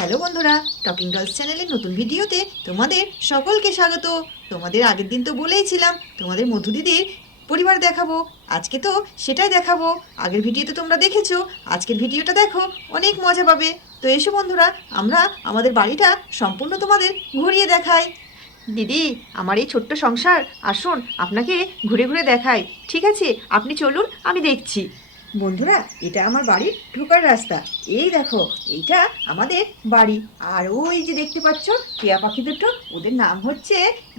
Hello বন্ধুরা, talking girls চ্যানেলের নতুন ভিডিওতে তোমাদের সকলকে স্বাগত। তোমাদের আগের দিন তো বলেইছিলাম তোমাদের মধু দিদির পরিবার দেখাবো। আজকে তো সেটাই দেখাবো। আগের ভিডিওতে তোমরা দেখেছো, আজকের ভিডিওটা দেখো, অনেক মজা পাবে। তো এসো বন্ধুরা, আমরা আমাদের বাড়িটা সম্পূর্ণ তোমাদের ঘুরিয়ে দেখাই। দিদি, আমার এই ছোট্ট সংসার, আসুন আপনাকে ঘুরে ঘুরে দেখাই। ঠিক আছে, আপনি চলুন, আমি দেখছি। বন্ধুরা, এটা আমার বাড়ির ঢোকার রাস্তা। এই দেখো, এইটা আমাদের বাড়ি। আর ওই যে দেখতে পাচ্ছ টিয়া পাখি দুটো, ওদের নাম হচ্ছে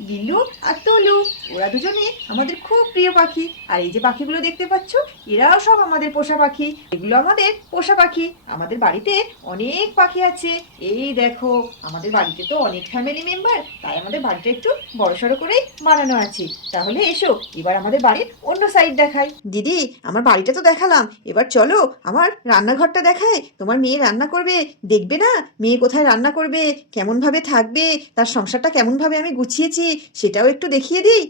লিলু আর তলু। ওরা দুজনে আমাদের খুব প্রিয় পাখি। আর এই যে পাখিগুলো দেখতে পাচ্ছ, এরাও সব আমাদের পোষা পাখি। এগুলো আমাদের পোষা পাখি। আমাদের বাড়িতে অনেক পাখি আছে। এই দেখো, আমাদের বাড়িতে তো অনেক ফ্যামিলি মেম্বার, তাই আমাদের বাড়িটা একটু বড়সড় করেই বানানো আছে। তাহলে এসো, এবার আমাদের বাড়ির অন্য সাইড দেখাই। দিদি, আমার বাড়িটা তো দেখালাম, এবার চলো আমার রান্নাঘরটা দেখায়। তোমার মেয়ে রান্না করবে, দেখবে না মেয়ে কোথায় রান্না করবে, কেমন ভাবে থাকবে, তার সংসারটা কেমন ভাবে আমি গুছিয়েছি, সেটাও একটু দেখিয়ে দিই।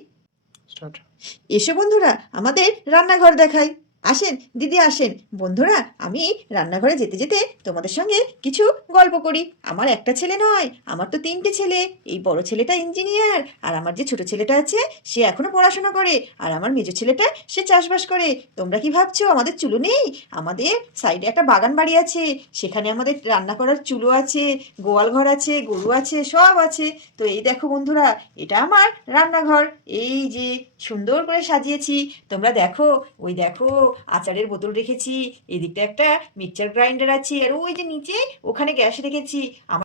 এসো বন্ধুরা, আমাদের রান্নাঘর দেখাই। আসেন দিদি, আসেন। বন্ধুরা, আমি রান্নাঘরে যেতে যেতে তোমাদের সঙ্গে কিছু গল্প করি। আমার একটা ছেলে নয়, আমার তো তিনটে ছেলে। এই বড় ছেলেটা ইঞ্জিনিয়ার, আর আমার যে ছোট ছেলেটা আছে সে এখনো পড়াশোনা করে, আর আমার মেজো ছেলেটা সে চাষবাস করে। তোমরা কি ভাবছো আমাদের চুলো নেই? আমাদের সাইডে একটা বাগান বাড়ি আছে, সেখানে আমাদের রান্না করার চুলো আছে, গোয়াল ঘর আছে, গরু আছে, সব আছে। তো এই দেখো বন্ধুরা, এটা আমার রান্নাঘর। এই যে সুন্দর করে সাজিয়েছি, তোমরা দেখো। ওই দেখো, আচারের বোতল রেখেছি, এদিকটা একটা মিক্সচার গ্রাইন্ডার আছে, আর ওই যে নিচে ওখানে গ্যাস রেখেছি।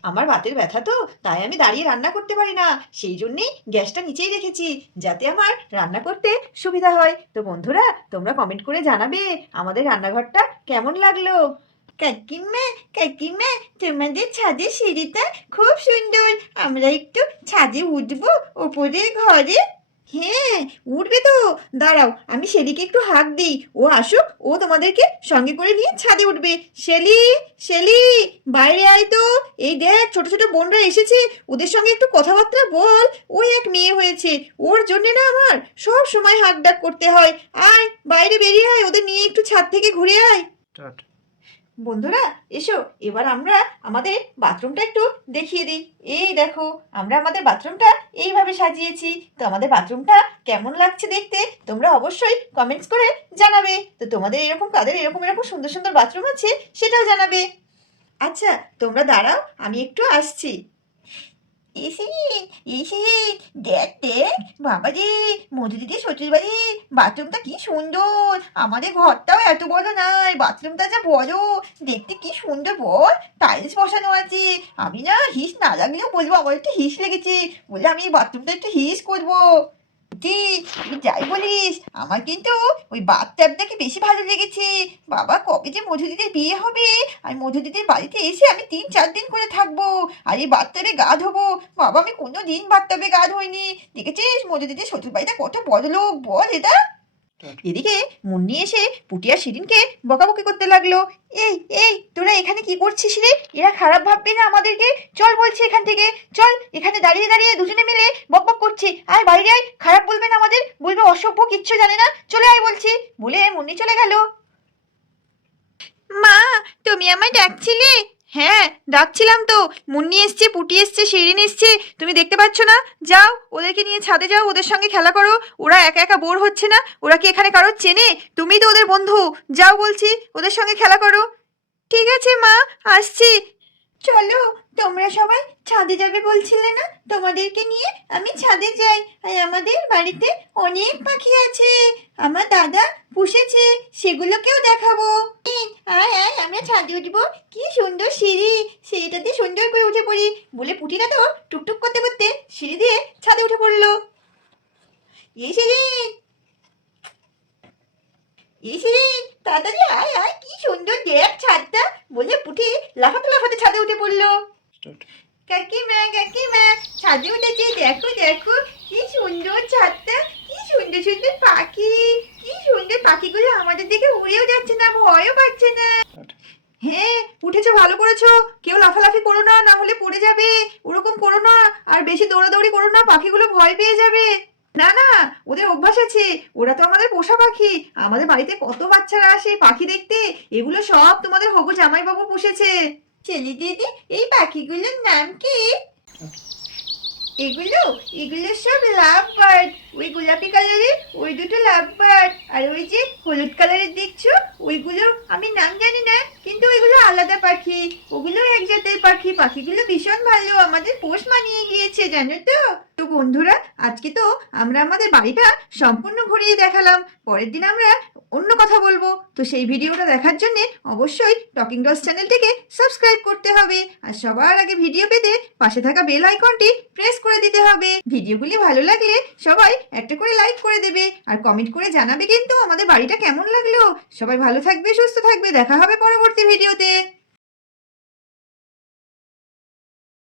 আমার বাতের ব্যথা তো, তাই আমি দাঁড়িয়ে রান্না করতে পারি না, সেই জন্যেই গ্যাসটা নিচেই রেখেছি, যাতে আমার রান্না করতে সুবিধা হয়। তো বন্ধুরা, তোমরা কমেন্ট করে জানাবে আমাদের রান্নাঘরটা কেমন লাগলো। কাকিমা, কাকিমা, তোমাদের ছাদের সিঁড়িটা খুব সুন্দর। আমরা একটু ছাদে উঠবো, ওপরের ঘরে। হ্যাঁ, উঠবে তো। দাঁড়াও, আমি শেলিকে একটু হাঁক দিই, ও আসুক, ও তোমাদেরকে সঙ্গে করে নিয়ে ছাদে উঠবে। শেলি, শেলি, বাইরে আয় তো। এই দেখ, ছোট ছোট বোনরা এসেছে, ওদের সঙ্গে একটু কথাবার্তা বল। ওই এক মেয়ে হয়েছে, ওর জন্যে না আমার সব সময় হাঁক ডাক করতে হয়। আয়, বাইরে বেরিয়ে আয়, ওদের নিয়ে একটু ছাদ থেকে ঘুরে আয়। বন্ধুরা, এসো, এবার আমরা আমাদের বাথরুমটা একটু দেখিয়ে দিই। এই দেখো, আমরা আমাদের বাথরুমটা এইভাবে সাজিয়েছি। তো আমাদের বাথরুমটা কেমন লাগছে দেখতে, তোমরা অবশ্যই কমেন্টস করে জানাবে। তো তোমাদের এরকম কাদের এরকম এরকম সুন্দর সুন্দর বাথরুম আছে, সেটাও জানাবে। আচ্ছা, তোমরা দাঁড়াও, আমি একটু আসছি। এসে, এসে, দেখ দেখ, বাবা রে, মধু দিদি শ্বশুর বাড়ি বাথরুমটা কি সুন্দর। আমাদের ঘরটাও এত বড় নয়, বাথরুমটা যা বড়, দেখতে কি সুন্দর বল। টাইলস বসানো আছে। আমি না হিস না লাগলেও বলবো আমার একটু হিস লেগেছে, বলে আমি এই বাথরুমটা একটু হিস করবো। কি, তুই যাই বলিস, আমার কিন্তু ওই বাথটাবটাকে বেশি ভালো লেগেছে। বাবা, কবে যে মধু দিদির বিয়ে হবে, আর মধু দিদির বাড়িতে এসে আমি 3-4 দিন করে থাকবো, আর এই বাথটাবে গা ধোবো। বাবা, আমি কোনো দিন বাথটাবে গা ধোইনি। দেখেছিস মধু দিদির শ্বশুর বাড়িটা কত বড় লোক, বল এটা। এদিকে মুন্নি এসে পুটিয়া শিরিনকে বকাবকি করতে লাগলো। এই এই, তোরা এখানে কি করছিস রে? এরা খারাপ ভাববে না আমাদেরকে? চল বলছি এখান থেকে, চল। এখানে দাঁড়িয়ে দাঁড়িয়ে দুজনে মিলে বকবক করছি। আয় বাইরে আয়, খারাপ বলবে না আমাদের, বলবে অসভ্য, কিচ্ছু জানে না, চলে আয় বলছি। বলে মুন্নি চলে গেল। মা, তুমি আমায় ডাকছিলে? হ্যাঁ, ডাকছিলাম তো। মুন্নি এসছে, পুটি এসছে, শিরিন এসছে, তুমি দেখতে পাচ্ছ না? যাও, ওদেরকে নিয়ে ছাদে যাও, ওদের সঙ্গে খেলা করো। ওরা একা একা বোর হচ্ছে না? ওরা কি এখানে কারোর চেনে? তুমি তো ওদের বন্ধু, যাও বলছি, ওদের সঙ্গে খেলা করো। ঠিক আছে মা, আসছি। চলো, তোমরা সবাই ছাদে যাবে বলছিলে না, তোমাদেরকে নিয়ে আমি ছাদে যাই। আর আমাদের বাড়িতে অনেক পাখি আছে, আমার দাদা পুষেছে, সেগুলোকেও দেখাবো। আয় আয়, আমরা ছাদে উঠবো। কি সুন্দর সিঁড়ি, সিঁড়িটাতে সুন্দর করে উঠে পড়ি। বলে পুটিটা তো টুকটুক করতে করতে সিঁড়ি দিয়ে ছাদে উঠে পড়লো। এই সিঁড়ি, এই সিঁড়ি, তাড়াতাড়ি আয় আয়, কি সুন্দর দেখ ছাদটা। বলে পুটি লাফাতে লাফাতে ছাদে উঠে পড়লো। কাকিমা, কাকিমা, ছাদে উঠেছি, দেখো দেখো, কি সুন্দর ছাদটা, কি সুন্দর সুন্দর পাখি, কি সুন্দর পাখিগুলো আমাদের দিকে উড়েও যাচ্ছে না, ভয়ও পাচ্ছে না। হ্যাঁ, উঠেছো, ভালো করেছো। কেউ লাফালাফি করো না, না হলে পড়ে যাবে। ওরকম করো না, আর বেশি দৌড়াদৌড়ি করো না, পাখিগুলো ভয় পেয়ে যাবে। না না, ওদের অভ্যাস আছে, ওরা তো আমাদের পোষা পাখি। আমাদের বাড়িতে কত বাচ্চারা আসে পাখি দেখতে, এগুলো সব তোমাদের হবু জামাইবাবু পুষেছে। চেলি দিদি, এই পাখিগুলোর নাম কি? এগুলো এগুলো সব লাভ বার্ড। ওই গোলাপি কালারের ওই দুটো লাভ বার্ড, আর ওই যে হলুদ কালারের দেখছো ওইগুলো আমি নাম জানি না, কিন্তু ওইগুলো আলাদা পাখি। ওগুলো এক জাতের পাখি। পাখিগুলো ভীষণ ভালো, আমাদের পোষ মানিয়ে গিয়েছে জানো তো। তো বন্ধুরা, আজকে তো আমরা আমাদের বাড়িটা সম্পূর্ণ ঘুরিয়ে দেখালাম। পরের দিন আমরা অন্য কথা বলবো। তো সেই ভিডিওটা দেখার জন্য অবশ্যই টকিং ডলস চ্যানেলটিকে সাবস্ক্রাইব করতে হবে, আর সবার আগে ভিডিও পেতে পাশে থাকা বেল আইকনটি প্রেস করে দিতে হবে। ভিডিওগুলি ভালো লাগলে সবাই একটা করে লাইক করে দেবে, আর কমেন্ট করে জানাবে কিন্তু আমাদের বাড়িটা কেমন লাগলো। সবাই ভালো থাকবে, সুস্থ থাকবে, দেখা হবে পরবর্তী ভিডিওতে।